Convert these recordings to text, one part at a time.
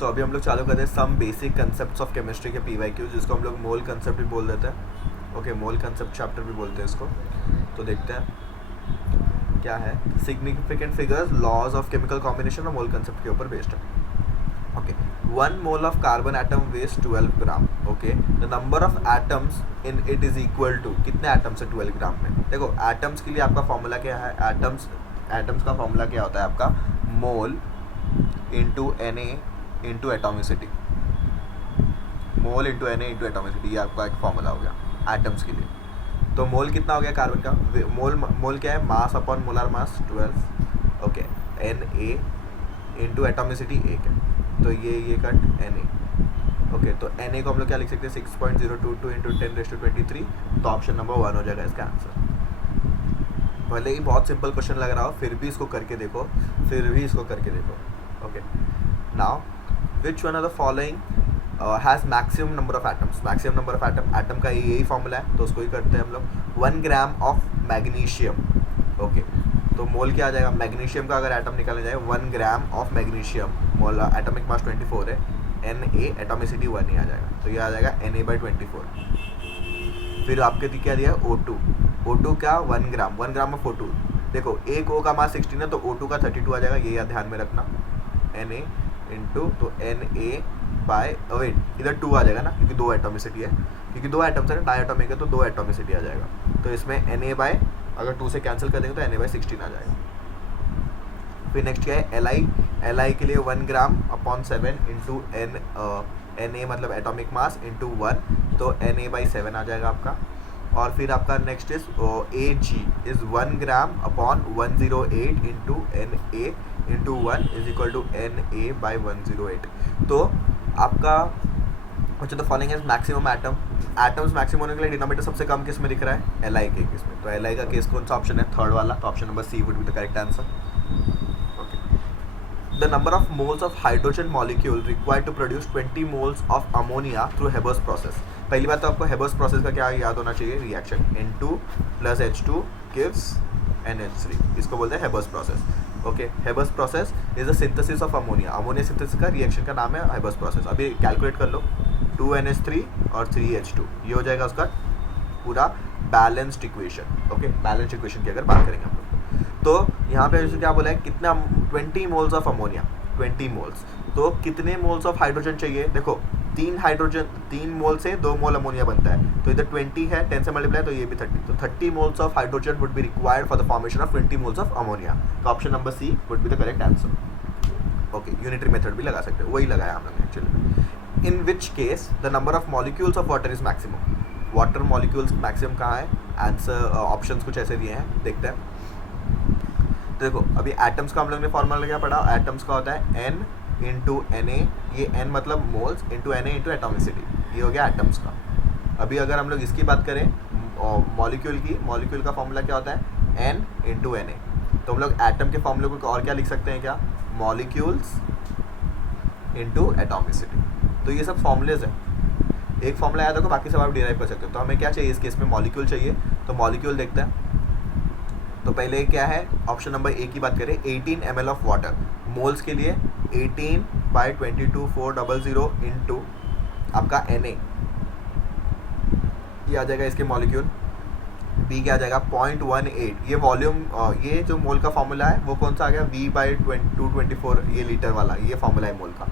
तो अभी हम लोग चालू करते हैं some basic concepts of chemistry के PYQ, जिसको हम लोग मोल कंसेप्ट भी बोल देते हैं। ओके, मोल कंसेप्ट चैप्टर भी बोलते हैं इसको। तो देखते हैं क्या है। Significant figures, laws of chemical combination और मोल कंसेप्ट के ऊपर बेस्ड है। Okay, 1 mole of carbon atom weighs 12 gram. Okay, the number of atoms in it is equal to, कितने एटम्स है 12 ग्राम में। देखो एटम्स के लिए आपका फॉर्मूला क्या है, एटम्स का फॉर्मूला क्या होता है आपका, मोल इंटू Na इंटू एटोमिसिटी। मोल इंटू Na इंटू एटोमिसिटी, ये आपका एक फॉर्मूला हो गया एटम्स के लिए। तो मोल कितना हो गया कार्बन का, मोल क्या है, mass upon molar mass 12। Okay, Na into atomicity 1 है, तो ये कट Na। ओके, तो Na को हम लोग क्या लिख सकते हैं, 6.022 इंटू 10⁻23। तो ऑप्शन नंबर 1 हो जाएगा इसका आंसर। भले ही बहुत सिंपल क्वेश्चन लग रहा हो, फिर भी इसको करके देखो, okay. Now which one of the following has maximum number of atoms. Maximum number of atom का यही फॉर्मूला है, तो उसको ही करते हैं हम लोग। 1 ग्राम ऑफ मैग्नीशियम। ओके, तो मोल क्या आ जाएगा, मैग्नीशियम का अगर एटम निकाला जाए 1 gram of magnesium, mole atomic mass 24 है, Na एटोमिसिटी 1 ही आ जाएगा, तो ये आ जाएगा Na/24। फिर आपके क्या दिया है, O2 क्या 1 ग्राम ऑफ O2। देखो एक O का मास 16 है, तो O2 का 32 आ जाएगा, ये याद ध्यान में रखना। Na इंटू, तो Na/वेट, इधर 2 आ जाएगा ना, क्योंकि 2 एटोमिसिटी है, क्योंकि 2 एटम्स है, डायटोमिक है, तो 2 एटोमिसिटी आ जाएगा। तो इसमें Na अगर 2 से कैंसिल कर देंगे तो Na/16 आ जाएगा। फिर नेक्स्ट क्या है, Li के लिए 1 ग्राम अपॉन 7 इंटू Na मतलब एटॉमिक मास इंटू 1, तो Na/7 आ जाएगा आपका। और फिर आपका next is Ag is 1 gram upon 108 into Na into 1 is equal to Na/108। तो आपका अच्छा, the following is maximum atoms maximum होने के लिए डिनोमिनेटर सबसे कम किस में दिख रहा है, Li के केस में। तो Li का केस कौन सा ऑप्शन है, थर्ड वाला, तो option number C would be the correct answer. The number of moles of hydrogen molecule required to produce 20 moles of ammonia through Haber's process। पहली बात तो आपको Haber's process का क्या याद होना चाहिए, reaction N2 plus H2 gives NH3, इसको बोलते हैं Haber's process। Okay, Haber's process is the synthesis of ammonia। Ammonia synthesis का रिएक्शन का नाम है Haber's process। अभी कैलकुलेट कर लो, 2NH3 और 3H2, ये हो जाएगा उसका पूरा balanced equation. Okay, balanced equation की अगर बात करेंगे हम लोग, तो यहाँ पे जैसे क्या बोला है, कितना 20 मोल्स ऑफ अमोनिया, 20 मोल्स। तो कितने मोल्स ऑफ हाइड्रोजन चाहिए, देखो 3 मोल से 2 मोल अमोनिया बनता है, तो इधर 20 है, 10 से मल्टीप्लाई, तो ये भी 30, तो 30 moles of hydrogen would be required for the formation of 20 moles of ammonia. तो option number C would be the correct answer. Okay, unitary method भी लगा सकते हो, वही लगाया हम लोग actually. In which case the number of molecules of water is maximum. Water molecules maximum कहाँ है, आंसर ऑप्शंस कुछ ऐसे दिए हैं, देखते हैं। तो देखो अभी एटम्स का हम लोग ने फॉर्मूला क्या पढ़ा, एटम्स का होता है N इंटू Na, ये N मतलब moles into Na into atomicity, ये हो गया एटम्स का। अभी अगर हम लोग इसकी बात करें मॉलिक्यूल की, मॉलिक्यूल का फॉर्मूला क्या होता है, N इंटू Na। तो हम लोग एटम के फॉर्मूले को और क्या लिख सकते हैं, क्या, मॉलिक्यूल्स इंटू एटोमिसिटी। तो ये सब फॉर्मूलेज है, एक फॉर्मूला याद रखो, बाकी सब आप डिराइव कर सकते हो। तो हमें क्या चाहिए इस केस में, मॉलिक्यूल चाहिए, तो मॉलिक्यूल देखते हैं। तो पहले क्या है, ऑप्शन नंबर A की बात करें, 18 ml ऑफ वाटर, मोल्स के लिए 18/22,400 इंटू आपका Na, ये आ जाएगा इसके मॉलिक्यूल। B क्या आ जाएगा 0.18, ये वॉल्यूम, ये जो मोल का फॉर्मूला है वो कौन सा आ गया, V/224, ये लीटर वाला, ये फॉर्मूला है मोल का।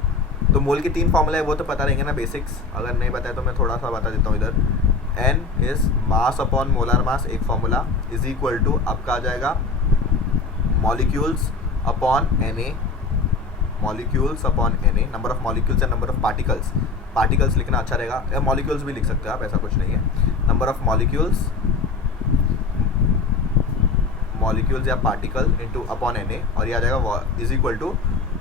तो मोल की 3 फॉर्मूला है, वो तो पता रहेंगे ना बेसिक्स, अगर नहीं बताया तो मैं थोड़ा सा बता देता हूँ इधर। N is mass upon molar mass, एक फॉर्मूला, इज इक्वल टू आपका आ जाएगा molecules upon Na, molecules upon Na, number of molecules and number of particles. Particles लिखना अच्छा रहेगा, या मॉलिक्यूल्स भी लिख सकते हो आप, ऐसा कुछ नहीं है। नंबर ऑफ मॉलिक्यूल्स या पार्टिकल इंटू अपॉन Na, और ये आ जाएगा इज इक्वल टू,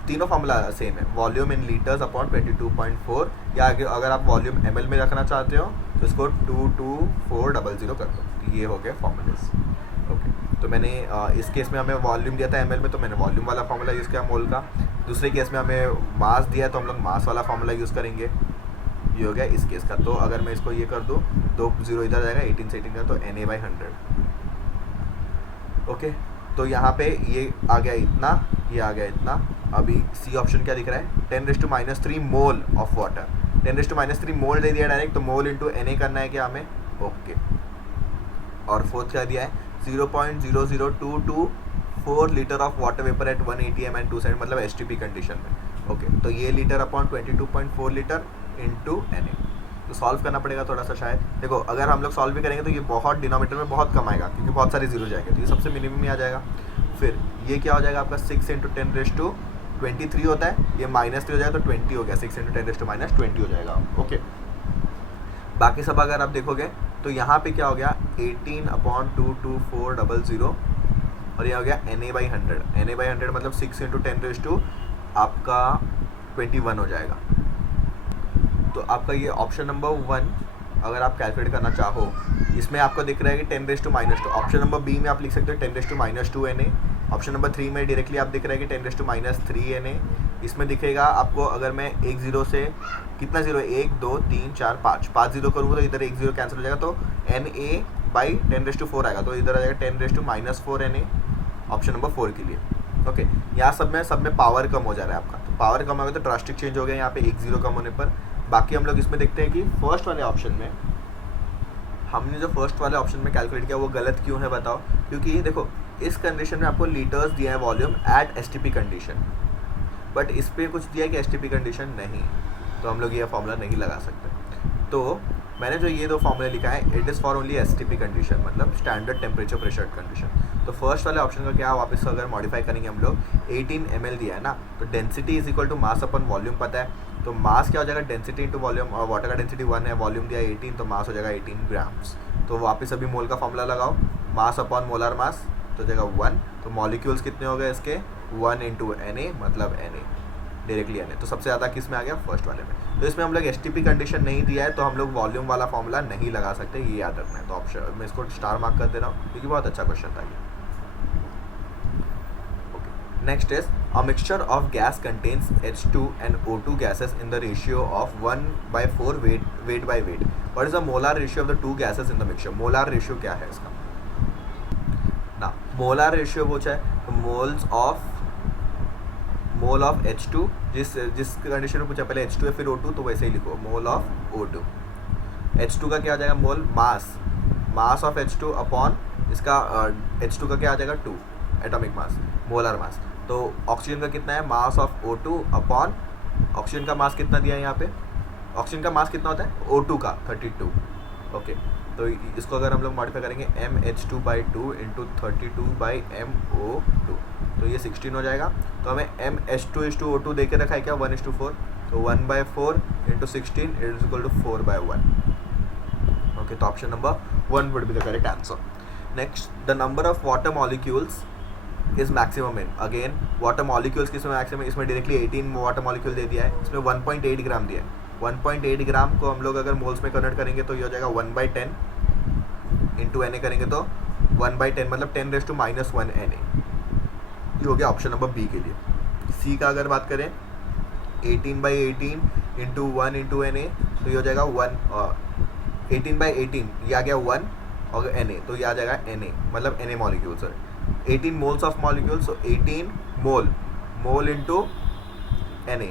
तीनों फॉर्मूला सेम है, वॉल्यूम इन लीटर्स अपॉन 22.4, या अगर आप वॉल्यूम ml में रखना चाहते हो तो इसको 22400 कर दो। तो ये हो गया फॉर्मूलाज। ओके, तो मैंने इस केस में हमें वॉल्यूम दिया था ml में, तो मैंने वॉल्यूम वाला फॉर्मूला यूज़ किया मोल का। दूसरे केस में हमें मास दिया, तो हम लोग मास वाला फॉर्मूला यूज़ करेंगे, ये हो गया इस केस का। तो अगर मैं इसको ये कर दूँ, 2 0 इधर जाएगा, 18 से 18 का, तो Na/100। ओके, तो यहाँ पे ये आ गया इतना, ये आ गया इतना, अभी सी ऑप्शन क्या दिख रहा है, 10⁻³ मोल ऑफ वाटर, 10⁻³ मोल दे दिया डायरेक्ट, तो मोल इंटू Na करना है क्या हमें, ओके। और फोर्थ क्या दिया है, 0.00224 litre of water vapour eight 180 ml 2 second, मतलब STP कंडीशन में, ओके। तो ये litre upon 22.4 litre into Na, तो सॉल्व करना पड़ेगा थोड़ा सा शायद। देखो अगर हम लोग सॉल्व भी करेंगे तो ये बहुत डिनोमीटर में बहुत कम आएगा, क्योंकि बहुत सारे जीरो जाएंगे, तो ये सबसे मिनिमम ही आ जाएगा। फिर ये क्या हो जाएगा आपका 6 × 10⁻23 होता है, ये -3 हो जाएगा तो 20 हो गया, 6 × 10⁻20 हो जाएगा, ओके। बाकी सब अगर आप देखोगे तो यहाँ पे क्या हो गया 18/22400, और ये हो गया Na/100, Na/100 मतलब 6 × 10⁻, आपका 21 हो जाएगा। तो आपका ये ऑप्शन नंबर 1 अगर आप कैलकुलेट करना चाहो, इसमें आपको दिख रहा है कि 10⁻²। ऑप्शन नंबर बी में आप लिख सकते हो 10⁻² Na। ऑप्शन नंबर 3 में डायरेक्टली आप दिख रहा है कि 10⁻³ Na। इसमें दिखेगा आपको, अगर मैं एक जीरो से कितना जीरो, 1 2 3 4 5 जीरो करूँगा तो इधर एक जीरो कैंसिल हो जाएगा, तो Na/10⁴ आएगा, तो इधर आ जाएगा 10⁻⁴ Na ऑप्शन नंबर 4 के लिए, ओके। यहाँ सब में पावर कम हो जा रहा है आपका, तो पावर कम होगा तो ड्रास्टिक चेंज हो गया यहाँ पे एक जीरो कम होने पर। बाकी हम लोग इसमें देखते हैं कि फर्स्ट वाले ऑप्शन में हमने जो फर्स्ट वाले ऑप्शन में कैलकुलेट किया वो गलत क्यों है बताओ, क्योंकि देखो इस कंडीशन में आपको लीटर्स दिया है volume at STP condition, but इस पर कुछ दिया है कि STP कंडीशन नहीं, तो हम लोग ये फॉर्मूला नहीं लगा सकते। तो मैंने जो ये दो फॉर्मूले लिखा है, it is for only STP condition, मतलब स्टैंडर्ड टेम्परेचर प्रेशर कंडीशन। तो फर्स्ट वाले ऑप्शन का क्या वापस अगर मॉडिफाई करेंगे हम लोग, 18 ml दिया है ना, तो density is equal to mass upon volume पता है, तो मास क्या हो जाएगा डेंसिटी इंटू वॉल्यूम, और वाटर का डेंसिटी 1 है, वॉल्यूम दिया 18, तो मास हो जाएगा 18 ग्राम्स। तो वापस अभी मोल का फॉर्मूला लगाओ, मास अपॉन मोलर मास, तो हो जाएगा 1, तो मॉलिक्यूल्स कितने हो गए इसके 1 × Na मतलब Na, डायरेक्टली Na। तो सबसे ज़्यादा किस में आ गया, फर्स्ट वाले में। तो इसमें हम लोग STP कंडीशन नहीं दिया है, तो हम लोग वॉल्यूम वाला फॉर्मूला नहीं लगा सकते, ये याद रखना है। तो ऑप्शन मैं इसको स्टार मार्क कर दे रहा हूँ, क्योंकि बहुत अच्छा क्वेश्चन था ये। Next is a mixture of gas contains H2 and O2 gases in the ratio of 1/4 weight by weight. What is the molar ratio of the two gases in the mixture? Molar ratio क्या है इसका ना, molar ratio पूछा है, moles of H2, जिस condition में पूछा पहले H2 है फिर O2, तो वैसे ही लिखो मोल ऑफ O2। H2 का क्या आ जाएगा मोल, मास ऑफ H2 अपॉन इसका H2 का क्या आ जाएगा 2 एटॉमिक मास, मोलर मास। तो ऑक्सीजन का कितना है, mass of O2 upon oxygen का मास कितना दिया है यहाँ पे, ऑक्सीजन का मास कितना होता है O2 का 32, ओके। तो इसको अगर हम लोग मॉडिफाई करेंगे MH2/2 इंटू 32/MO2, तो ये 16 हो जाएगा। तो हमें MH2:O2 दे के रखा है क्या 1:4, तो 1/4 into 16 is equal to 4/1, okay. तो option number 1 would be the correct answer. Next, the number of water molecules is maximum in, again water molecules किसमें मैक्सिमम, इसमें डायरेक्टली 18 वाटर मॉलिक्यूल दे दिया है, इसमें 1.8 ग्राम दिया है। 1.8 ग्राम को हम लोग अगर मोल्स में कन्वर्ट करेंगे तो ये हो जाएगा 1/10 इंटू Na करेंगे तो 1/10 मतलब 10⁻⁻1 Na, ये हो गया ऑप्शन नंबर बी के लिए। सी का अगर बात करें 18/18 इंटू 1 इंटू Na, तो ये हो जाएगा 18/18, ये आ गया 1 और Na, तो ये आ जाएगा Na मतलब Na मॉलिक्यूल्स है, 18 मोल्स ऑफ मॉलिक्यूल्स, तो 18 मोल इंटू Na,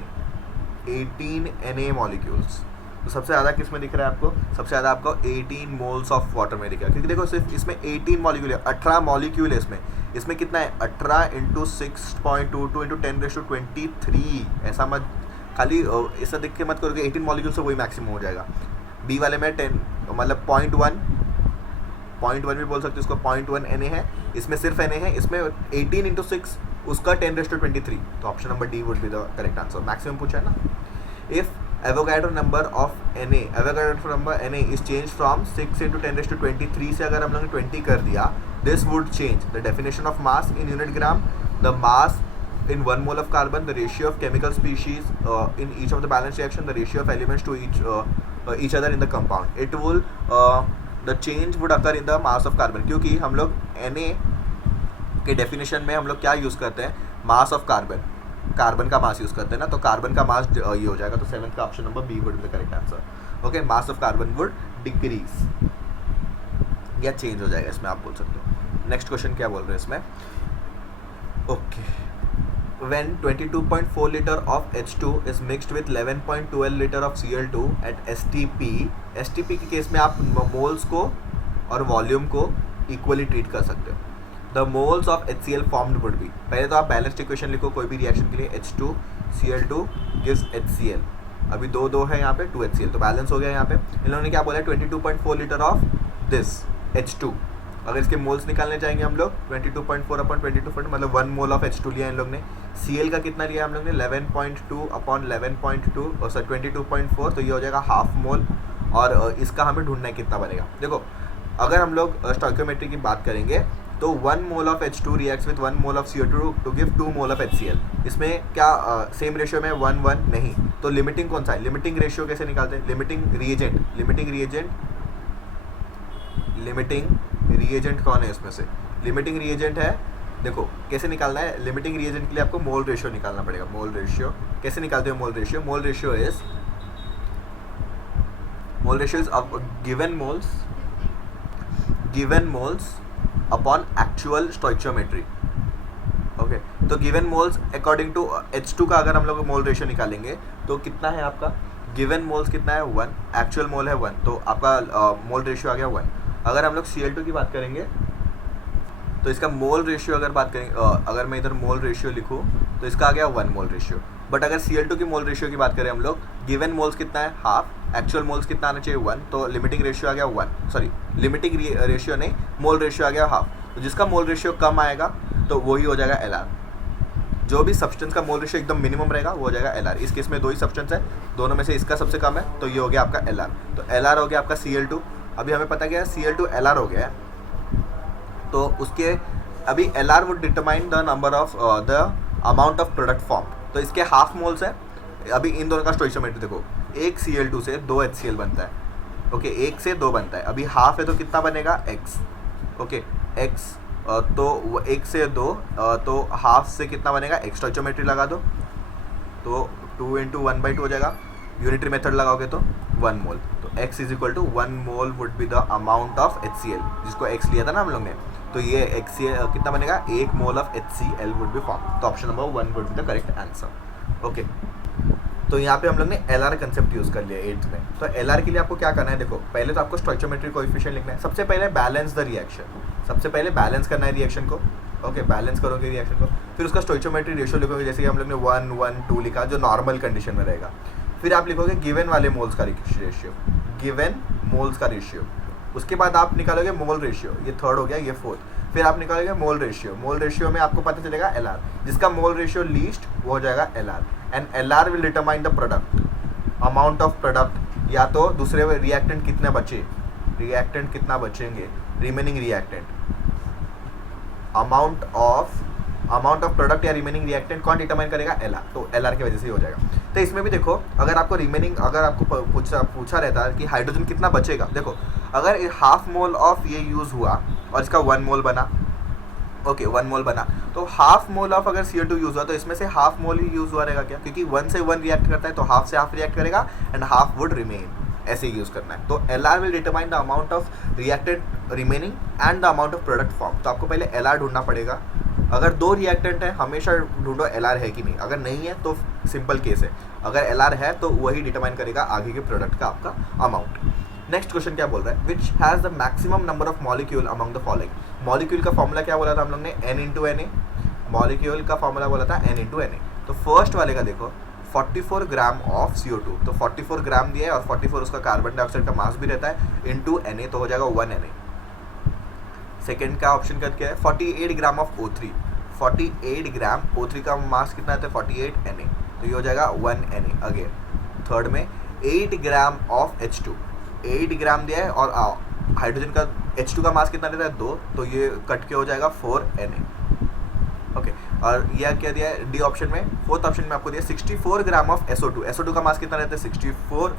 18 Na मॉलिक्यूल्स। तो सबसे ज़्यादा किस में दिख रहा है आपको, सबसे ज़्यादा आपको 18 मोल्स ऑफ वाटर में दिख रहा है, क्योंकि देखो सिर्फ इसमें 18 मॉलिक्यूल है, 18 मॉलिक्यूल है इसमें कितना है 18 इंटू 6.22 इंटू 10⁻23, ऐसा मत खाली ऐसा देख के मत करोगे, 18 मॉलिक्यूल से वही मैक्सिमम हो जाएगा। बी वाले में 10 मतलब 0.1 भी बोल सकते हो इसको, 0.1 Na है, इसमें सिर्फ Na है, इसमें 18 इंटू 6 उसका 10⁻23, तो option number D would be the correct answer. Maximum पूछा है ना। If Avogadro number of Na is change from 6 into 10⁻23 से अगर हम लोग ने 20 कर दिया, this would change the definition of mass in unit gram, the mass in 1 mole of carbon, the ratio of chemical species in each of the balanced reaction, the ratio of elements to each other in the compound. It will the change would occur in the mass of carbon, क्योंकि हम लोग Na के definition में हम लोग क्या use करते हैं, मास ऑफ कार्बन का मास यूज़ करते हैं ना, तो कार्बन का मास ये हो जाएगा, तो 7th का option number B would be the correct answer, okay. Mass of carbon would decrease या चेंज हो जाएगा, इसमें आप बोल सकते हो। नेक्स्ट क्वेश्चन क्या बोल रहे हैं इसमें, okay. when 22.4 liter of H2 is mixed with 11.12 liter of Cl2 at STP. STP के केस में आप मोल्स को और वॉल्यूम को इक्वली ट्रीट कर सकते हो. The moles of HCl formed would be, पहले तो आप बैलेंस्ड इक्वेशन लिखो कोई भी रिएक्शन के लिए. H2 Cl2 gives HCl. अभी दो है यहाँ पे 2 HCl, तो बैलेंस हो गया यहाँ पे. इन लोगों ने क्या बोला है 22.4 लीटर ऑफ दिस H2. अगर इसके मोल्स निकालने चाहेंगे हम लोग 22.4 अपॉन 22 मतलब 1 मोल ऑफ H2 लिया इन लोग ने. Cl का कितना लिया हम लोग ने 11.2 अपॉन 11.2 और सर 22.4, तो ये हो जाएगा हाफ मोल. और इसका हमें ढूंढना है कितना बनेगा. देखो अगर हम लोग स्टोइकियोमेट्री की बात करेंगे तो 1 mole of H2 reacts with 1 mole of CO2 to give 2 mole of HCl. इसमें क्या सेम रेशियो में 1 नहीं, तो लिमिटिंग कौन सा है, लिमिटिंग रेशियो कैसे निकालते हैं, लिमिटिंग रिएजेंट कौन है इसमें से, लिमिटिंग रिएजेंट है. देखो कैसे निकालना है, लिमिटिंग रिएजेंट के लिए आपको मोल रेशियो निकालना पड़ेगा. मोल रेशियो कैसे निकालते हो, mole ratio is given moles upon actual stoichiometry. Okay, तो given moles according to H2 का अगर हम लोग मोल रेशियो निकालेंगे तो कितना है आपका, गिवन मोल्स कितना है 1, एक्चुअल मोल है 1, तो आपका मोल रेशियो आ गया 1. अगर हम लोग Cl2 की बात करेंगे तो इसका मोल रेशियो अगर बात करेंगे, अगर मैं इधर मोल रेशियो लिखूँ तो इसका आ गया 1 मोल रेशियो. बट अगर Cl2 की मोल रेशियो की बात करें हम लोग, गिवन मोल्स कितना है हाफ, एक्चुअल मोल्स कितना आना चाहिए 1, तो लिमिटिंग रेशियो आ गया 1, सॉरी लिमिटिंग रेशियो नहीं, मोल रेशियो आ गया हाफ. तो जिसका मोल रेशियो कम आएगा तो वही हो जाएगा LR. जो भी सब्सटेंस का मोल रेशियो एकदम मिनिमम रहेगा वो हो जाएगा LR. इस केस में 2 ही सब्सटेंस है, दोनों में से इसका सबसे कम है, तो ये हो गया आपका LR. तो LR हो गया आपका Cl2. अभी हमें पता गया Cl2 LR हो गया है, तो उसके अभी LR would determine the number of the amount of product form. तो इसके हाफ मोल्स है. अभी इन दोनों का स्टोइकियोमेट्री देखो, एक Cl2 से 2 HCl बनता है. ओके, 1 से 2 बनता है. अभी हाफ है तो कितना बनेगा x. ओके x, तो 1 से 2, तो हाफ से कितना बनेगा x. स्टोइकियोमेट्री लगा दो तो 2 × 1/2 हो जाएगा. यूनिटरी मेथड लगाओगे तो 1 मोल. तो x is equal to 1 mole would be the amount of HCl, जिसको x लिया था ना हम लोग ने, तो ये HCl कितना बनेगा, 1 mole of HCl would be form. तो option number 1 would be the correct answer. Okay, तो यहाँ पे हम लोग ने LR कंसेप्ट यूज़ कर लिया 8th में. तो LR के लिए आपको क्या करना है, देखो पहले तो आपको स्टोइकियोमेट्री कोएफिशिएंट लिखना है. सबसे पहले बैलेंस द रिएक्शन, सबसे पहले बैलेंस करना है रिएक्शन को. ओके, बैलेंस करोगे रिएक्शन को, फिर उसका स्टोइकियोमेट्री रेशियो लिखोगे, जैसे कि हम लोग ने 1, 1, 2 लिखा जो नॉर्मल कंडीशन में रहेगा. फिर आप लिखोगे गिवन वाले मोल्स का रेशियो, गिवन मोल्स का रेशियो. उसके बाद आप निकालोगे मोल रेशियो, ये थर्ड हो गया, ये फोर्थ. फिर आप निकालोगे मोल रेशियो. मोल रेशियो में आपको पता चलेगा LR, जिसका मोल रेशियो लीस्ट वो हो जाएगा LR. And LR will determine the product, amount of product, या तो दूसरे रिएक्टेंट कितने बचे, रिएक्टेंट कितना बचेंगे, remaining reactant, amount of product या रिमेनिंग रिएक्टेंट कौन डिटरमाइन करेगा, LR. तो LR की वजह से ही हो जाएगा. तो इसमें भी देखो, अगर आपको रिमेनिंग, अगर आपको पूछा रहता है कि हाइड्रोजन कितना बचेगा, देखो अगर हाफ मोल ऑफ ये यूज़ हुआ और इसका 1 मोल बना, ओके 1 मोल बना, तो हाफ मोल ऑफ अगर CO2 यूज़ हुआ तो इसमें से हाफ मोल ही यूज़ हुआ रहेगा क्या, क्योंकि 1 से 1 रिएक्ट करता है तो हाफ से हाफ रिएक्ट करेगा एंड हाफ वुड रिमेन. ऐसे ही यूज़ करना है. तो LR will determine the amount of reacted remaining and the amount of product form. तो आपको पहले LR ढूंढना पड़ेगा. अगर 2 रिएक्टेंट है हमेशा ढूंढो LR है कि नहीं, अगर नहीं है तो सिंपल केस है, अगर LR है तो वही डिटरमाइन करेगा आगे के प्रोडक्ट का आपका अमाउंट. नेक्स्ट क्वेश्चन क्या बोल रहा है, which has the maximum number of molecule among the following. Molecule का फॉर्मूला क्या बोला था हम लोग ने, N × Na. मॉलिक्यूल का फॉर्मूला बोला था N × Na. तो फर्स्ट वाले का देखो 44 ग्राम ऑफ CO2, तो 44 ग्राम दिया है और 44 उसका कार्बन डाइऑक्साइड का मास भी रहता है, इनटू Na, तो हो जाएगा 1 Na. सेकेंड का ऑप्शन का क्या है, 48 gram of O3, 48 gram O3 का मास कितना आता है 48 Na, तो ये हो जाएगा 1 Na अगेन. थर्ड में 8 ग्राम ऑफ H2, 8 ग्राम दिया है और हाइड्रोजन का H2 का मास कितना रहता है 2, तो ये कट के हो जाएगा 4 Na. ओके, और यह क्या दिया है डी ऑप्शन में, फोर्थ ऑप्शन में आपको दिया 64 ग्राम ऑफ SO2, SO2 का मास कितना रहता है 64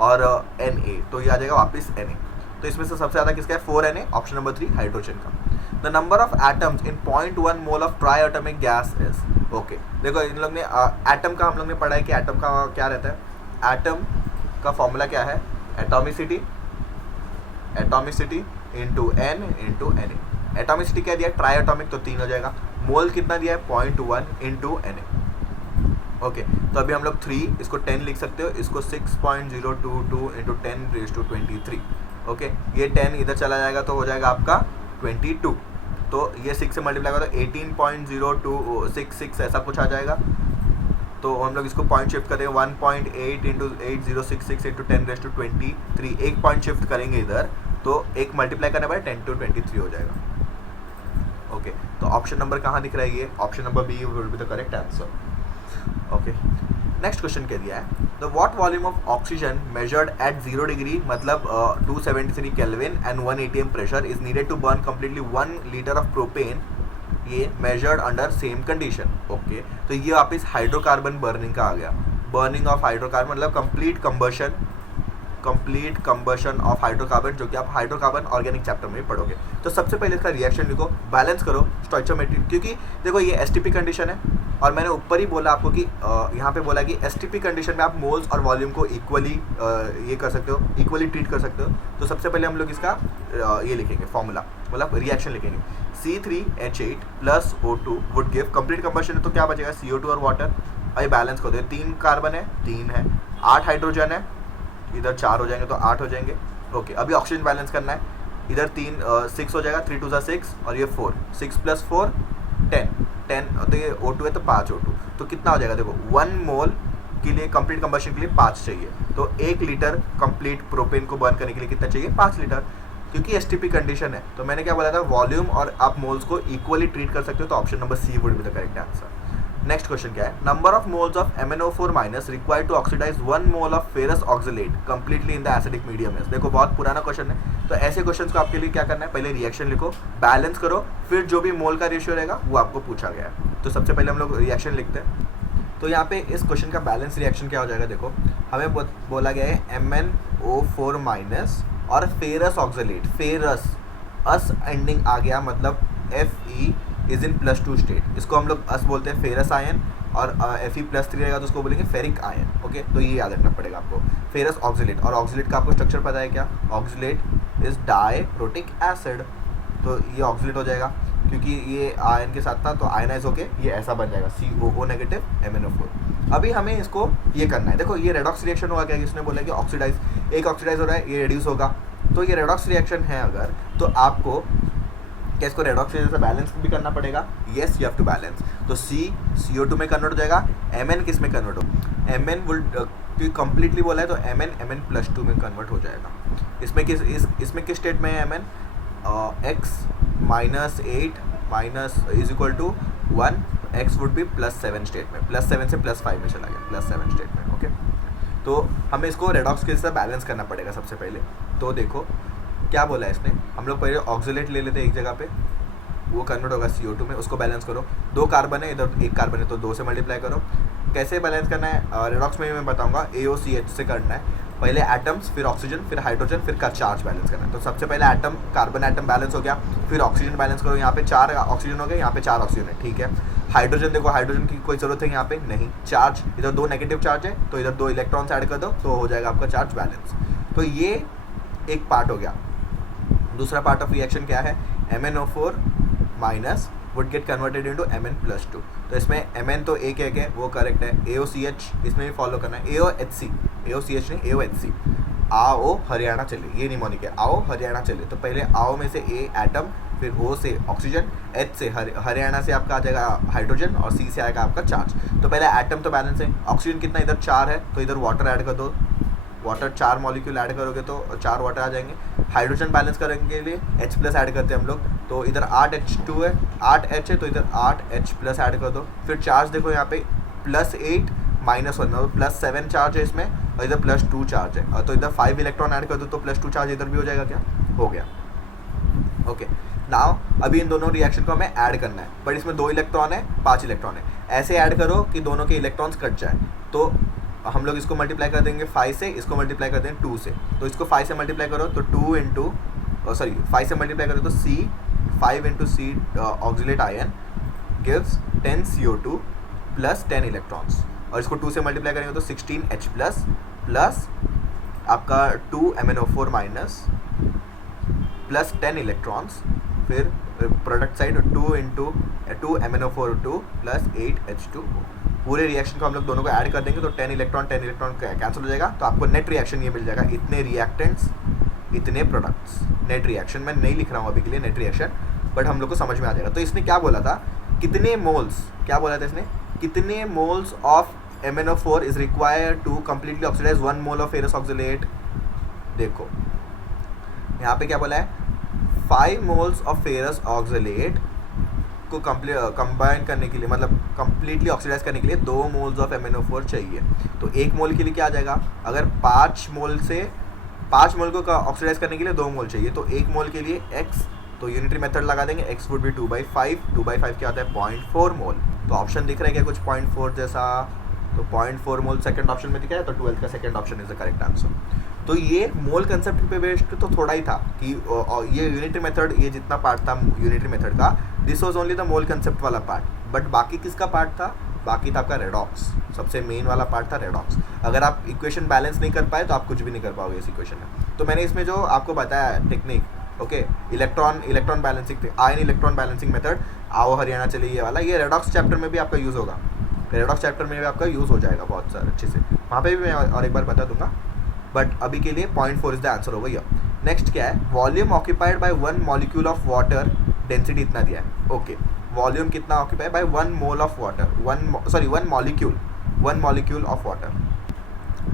और Na, तो ये आ जाएगा वापस Na. तो इसमें से सबसे ज़्यादा किसका है 4 Na, ऑप्शन नंबर 3 हाइड्रोजन का. The number of atoms in 0.1 mole of try atomic gas is. Okay, देखो इन लोग ने एटम का हम लोग ने पढ़ा है कि एटम का क्या रहता है, एटम का फॉर्मूला क्या है, atomicity into N into Na. Atomicity क्या दिया, ट्राई एटॉमिक तो 3 हो जाएगा, मोल कितना दिया है 0.1 इंटू Na। ओके तो अभी हम लोग 3 इसको 10 लिख सकते हो, इसको 6.022 इंटू 10⁻23। ओके ये 10 इधर चला जाएगा तो हो जाएगा आपका 22, तो ये 6 से मल्टीप्लाई करो तो 18.0266 ऐसा कुछ आ जाएगा। तो हम लोग इसको पॉइंट शिफ्ट करेंगे 1.8 इंटू 8066 इंटू 10⁻23, एक पॉइंट शिफ्ट करेंगे इधर तो एक मल्टीप्लाई करने पर 10⁻23 हो जाएगा। ओके तो ऑप्शन नंबर कहाँ दिख रहा है, ये option number B will be the correct answer. Okay next question कह दिया है the what volume of oxygen measured at 0 degree मतलब 273 kelvin and 1 atm pressure is needed to burn completely 1 litre of propane, ये measured under same condition. Okay तो ये वापस hydrocarbon burning का आ गया, बर्निंग ऑफ हाइड्रोकार्बन मतलब कंप्लीट कंबशन ऑफ हाइड्रोकार्बन, जो कि आप हाइड्रोकार्बन ऑर्गेनिक चैप्टर में पढ़ोगे। तो सबसे पहले इसका रिएक्शन लिखो, बैलेंस करो स्टोइचियोमेट्री, क्योंकि देखो ये एसटीपी कंडीशन है और मैंने ऊपर ही बोला आपको कि यहाँ पे बोला कि एसटीपी कंडीशन में आप मोल्स और वॉल्यूम को इक्वली ये कर सकते हो, इक्वली ट्रीट कर सकते हो। तो सबसे पहले हम लोग इसका ये लिखेंगे फॉर्मूला, मतलब रिएक्शन लिखेंगे C3H8 plus O2 would give complete combustion है तो क्या बचेगा CO2 और वाटर। अभी बैलेंस कर दो, 3 कार्बन है 3 है, 8 हाइड्रोजन है, इधर 4 हो जाएंगे तो 8 हो जाएंगे। ओके अभी ऑक्सीजन बैलेंस करना है, इधर 6 हो जाएगा, 3 2 6 और ये 4, 6 + 4 10 तो ये O2 है तो 5 O2, तो कितना हो जाएगा देखो 1 मोल के लिए कंप्लीट कंबशन के लिए 5 चाहिए, तो 1 लीटर कंप्लीट प्रोपेन को बर्न करने के लिए कितना चाहिए 5 लीटर, क्योंकि एसटीपी कंडीशन है। तो मैंने क्या बोला था वॉल्यूम और आप मोल्स को इक्वली ट्रीट कर सकते हो, तो option number C would be the correct answer. Next question क्या है number of moles of MnO4- required to oxidise 1 mole of ferrous oxalate completely in the acidic medium है। देखो बहुत पुराना क्वेश्चन है, तो ऐसे क्वेश्चंस को आपके लिए क्या करना है, पहले रिएक्शन लिखो, बैलेंस करो, फिर जो भी मोल का रेशियो रहेगा वो आपको पूछा गया है। तो सबसे पहले हम लोग रिएक्शन लिखते हैं। तो यहाँ पे इस क्वेश्चन का बैलेंस रिएक्शन क्या हो जाएगा, देखो हमें बोला गया है MnO4- और फेरस ऑक्सलेट, फेरस अस एंडिंग आ गया मतलब Fe इज इन +2 स्टेट, इसको हम लोग अस बोलते हैं फेरस आयन, और Fe+3 रहेगा तो उसको बोलेंगे फेरिक आयन। ओके तो ये याद रखना पड़ेगा आपको, फेरस ऑक्सलेट, और ऑक्सलेट का आपको स्ट्रक्चर पता है क्या, ऑक्सलेट इज डाइप्रोटिक एसिड, तो ये ऑक्सलेट हो जाएगा क्योंकि ये आयन के साथ था तो आयनाइज होके ये ऐसा बन जाएगा COO- MnO4। अभी हमें इसको ये करना है, देखो ये रेडॉक्स रिएक्शन होगा क्या, इसने बोला कि ऑक्सीडाइज, एक ऑक्सीडाइज हो रहा है ये रिड्यूस होगा, तो ये रेडॉक्स रिएक्शन है अगर, तो आपको क्या इसको रेडॉक्स से बैलेंस भी करना पड़ेगा, yes you have to balance. तो CO2 में कन्वर्ट हो जाएगा, Mn किस में कन्वर्ट हो, Mn विल कंप्लीटली बोला है तो Mn+2 में कन्वर्ट हो जाएगा। इसमें किस स्टेट में है Mn, x -8 is equal to 1, x would be +7 state में, +7 से +5 में चला गया, +7 स्टेट में। ओके तो हमें इसको रेडॉक्स के साथ बैलेंस करना पड़ेगा सबसे पहले। तो देखो क्या बोला है इसने, हम लोग पहले ऑक्सीलेट ले लेते हैं एक जगह पे, वो कन्वर्ट होगा CO2 में, उसको बैलेंस करो, 2 कार्बन है इधर 1 कार्बन है तो 2 से मल्टीप्लाई करो। कैसे बैलेंस करना है रेडॉक्स में मैं बताऊंगा, AOCH से करना है, पहले एटम्स फिर ऑक्सीजन फिर हाइड्रोजन फिर का चार्ज बैलेंस करना है। तो सबसे पहले एटम, कार्बन एटम बैलेंस हो गया, फिर ऑक्सीजन बैलेंस करो, यहाँ पे 4 ऑक्सीजन हो गए, यहाँ पे 4 ऑक्सीजन है, ठीक है। हाइड्रोजन देखो, हाइड्रोजन की कोई जरूरत है यहाँ पे नहीं, चार्ज इधर 2 नेगेटिव चार्ज है तो इधर 2 इलेक्ट्रॉन्स ऐड कर दो तो हो जाएगा आपका चार्ज बैलेंस। तो ये एक पार्ट हो गया। दूसरा पार्ट ऑफ रिएक्शन क्या है, MnO4- would get converted into Mn+2, तो इसमें Mn तो एक है वो करेक्ट है, AOCH इसमें भी फॉलो करना है, AOCH नहीं AOHC, आओ हरियाणा चले, ये निमोनिक है, आओ हरियाणा चले। तो पहले आओ में से A एटम, फिर O से ऑक्सीजन, H से हरियाणा से आपका आ जाएगा हाइड्रोजन, और C से आएगा आपका चार्ज। तो पहले एटम तो बैलेंस है, ऑक्सीजन कितना इधर 4 है तो इधर वाटर ऐड कर दो, वाटर 4 मॉलिक्यूल ऐड करोगे तो 4 वाटर आ जाएंगे। हाइड्रोजन बैलेंस करने के लिए H+ ऐड करते हैं हम लोग, तो इधर 8H2 है, 8H है तो इधर 8H+ ऐड कर दो। फिर चार्ज देखो यहाँ पे +8 -1 मतलब +7 चार्ज है इसमें, और इधर +2 चार्ज है, और तो इधर 5 इलेक्ट्रॉन ऐड कर दो तो +2 चार्ज इधर भी हो जाएगा, क्या हो गया। ओके नाउ अभी इन दोनों रिएक्शन को हमें ऐड करना है, बट इसमें 2 इलेक्ट्रॉन है 5 इलेक्ट्रॉन है, ऐसे ऐड करो कि दोनों के इलेक्ट्रॉन्स कट जाए। तो हम लोग इसको मल्टीप्लाई कर देंगे 5 से, इसको मल्टीप्लाई कर देंगे 2 से, तो इसको 5 से मल्टीप्लाई करो तो 5 से मल्टीप्लाई करो तो C 5 × C oxalate ion gives 10 CO2 + 10 electrons, और इसको 2 से मल्टीप्लाई करेंगे तो 16H+ प्लस आपका 2 MnO4- +10 इलेक्ट्रॉन्स, फिर product side 2 × 2 MnO4 plus 8 H2O। पूरे रिएक्शन को हम लोग दोनों को ऐड कर देंगे तो 10 इलेक्ट्रॉन कैंसिल हो जाएगा, तो आपको नेट रिएक्शन ये मिल जाएगा, इतने रिएक्टेंट्स इतने प्रोडक्ट्स। नेट रिएक्शन मैं नहीं लिख रहा हूँ अभी के लिए नेट रिएक्शन, बट हम लोग को समझ में आ जाएगा। तो इसने क्या बोला था, कितने मोल्स, क्या बोला था इसने, कितने moles of MnO4 is required to completely oxidise 1 mole of ferrous oxalate. देखो यहाँ पे क्या बोला है, 5 मोल्स ऑफ फेरस ऑक्सीलेट को कंबाइन करने के लिए, मतलब कंप्लीटली ऑक्सीडाइज करने के लिए 2 मोल्स ऑफ MnO4 चाहिए। तो 1 मोल के लिए क्या आ जाएगा, अगर 5 मोल को ऑक्सीडाइज करने के लिए 2 मोल चाहिए, तो 1 मोल के लिए x, तो यूनिटरी मेथड लगा देंगे, x वुड बी 2/5, 2/5 क्या होता है 0.4 मोल। तो ऑप्शन दिख रहा है क्या कुछ 0.4 जैसा, तो 0.4 मोल सेकंड ऑप्शन में दिखा है, तो 12th का second option is the correct answer. तो ये मोल कंसेप्ट पे बेस्ड तो थोड़ा ही था कि ये यूनिटरी मेथड, ये जितना पार्ट था यूनिटरी मेथड का, this was only the mole concept वाला पार्ट, बट बाकी किसका पार्ट था, बाकी था आपका रेडॉक्स, सबसे मेन वाला पार्ट था रेडॉक्स। अगर आप इक्वेशन बैलेंस नहीं कर पाए तो आप कुछ भी नहीं कर पाओगे इस इक्वेशन में। तो मैंने इसमें जो आपको बताया technique, okay, electron balancing, ion electron balancing method, आओ हरियाणा चले ये वाला, ये रेडॉक्स चैप्टर में भी आपका यूज़ होगा, रेडॉक्स चैप्टर में भी आपका यूज़ हो जाएगा बहुत सारे अच्छे से, वहाँ पे भी मैं और एक बार बता दूंगा, बट अभी के लिए 0.4 इज द आंसर होगा। नेक्स्ट क्या है, volume occupied by 1 molecule of water, density इतना दिया है, ओके, वॉल्यूम कितना occupied by 1 mole of water, 1 molecule of water.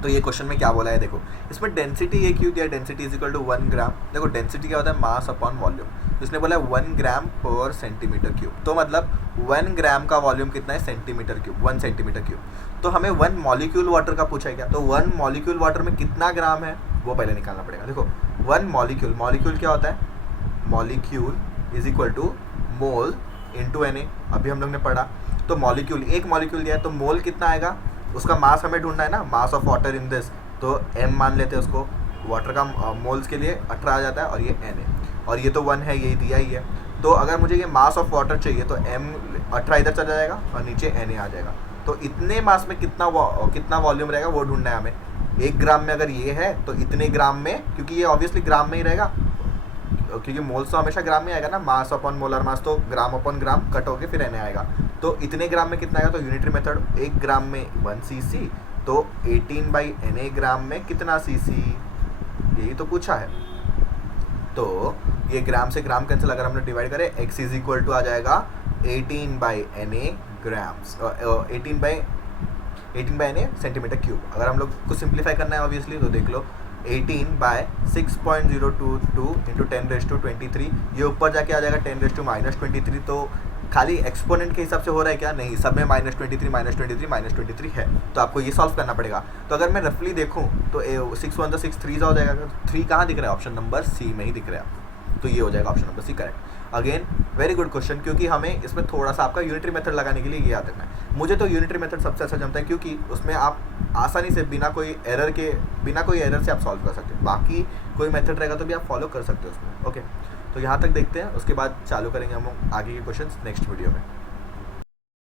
तो ये क्वेश्चन में क्या बोला है, देखो इसमें डेंसिटी ये क्यों दिया, डेंसिटी इज इक्वल टू 1 ग्राम। देखो डेंसिटी क्या होता है, मास अपॉन वॉल्यूम, तो इसने बोला 1 ग्राम पर सेंटीमीटर क्यूब, तो मतलब 1 ग्राम का वॉल्यूम कितना है, सेंटीमीटर क्यूब, 1 सेंटीमीटर क्यूब। तो हमें 1 मॉलिक्यूल वाटर का पूछा है क्या, तो 1 मॉलिक्यूल वाटर में कितना ग्राम है वो पहले निकालना पड़ेगा। देखो 1 मॉलिक्यूल क्या होता है, molecule is equal to mole into Na, अभी हम लोग ने पढ़ा। तो मॉलिक्यूल, एक मॉलिक्यूल दिया है, तो मोल कितना आएगा, उसका मास हमें ढूंढना है ना, mass of water in this, तो m मान लेते हैं उसको, वाटर का मोल्स के लिए 18 आ जाता है, और ये Na, और ये तो 1 है, यही दिया ही है। तो अगर मुझे ये मास ऑफ वाटर चाहिए तो m 18 इधर चला जाएगा और नीचे Na आ जाएगा। तो इतने मास में कितना वॉल्यूम रहेगा वो ढूंढना है हमें। 1 ग्राम में अगर ये है तो इतने ग्राम में, क्योंकि ये ऑब्वियसली ग्राम में ही रहेगा, क्योंकि मोल्स तो हमेशा ग्राम में आएगा ना, मास अपॉन मोलर मास, तो ग्राम अपॉन ग्राम कट होके फिर Na आएगा। तो इतने ग्राम में कितना आएगा, तो यूनिटरी मेथड 1 ग्राम में 1 cc, तो 18/Na ग्राम में कितना cc, यही तो पूछा है। तो ये ग्राम से ग्राम कैंसिल, अगर हमने डिवाइड करें, x इज इक्वल टू आ जाएगा 18/Na grams, 18/Na centimetre cube. अगर हम लोग को सिंप्लीफाई करना है ऑब्वियसली, तो देख लो 18/6.022 इंटू 10⁻23, ये ऊपर जाके आ जाएगा 10⁻⁻23। तो खाली एक्सपोनेंट के हिसाब से हो रहा है क्या, नहीं, सब में -23 है, तो आपको ये सॉल्व करना पड़ेगा। तो अगर मैं रफली देखूं तो 6 1 6 3 हो जाएगा, 3 कहाँ दिख रहा है, ऑप्शन नंबर सी में ही दिख रहा है, तो ये हो जाएगा option number C correct. Again very good question, क्योंकि हमें इसमें थोड़ा सा आपका यूनिटरी मेथड लगाने के लिए ये याद रखना है। मुझे तो यूनिटरी मेथड सबसे अच्छा जमता है, क्योंकि उसमें आप आसानी से बिना कोई एरर से आप सॉल्व कर सकते हो। बाकी कोई मेथड रहेगा तो भी आप फॉलो कर सकते हो उसमें, ओके। तो यहाँ तक देखते हैं, उसके बाद चालू करेंगे हम आगे के क्वेश्चंस नेक्स्ट वीडियो में।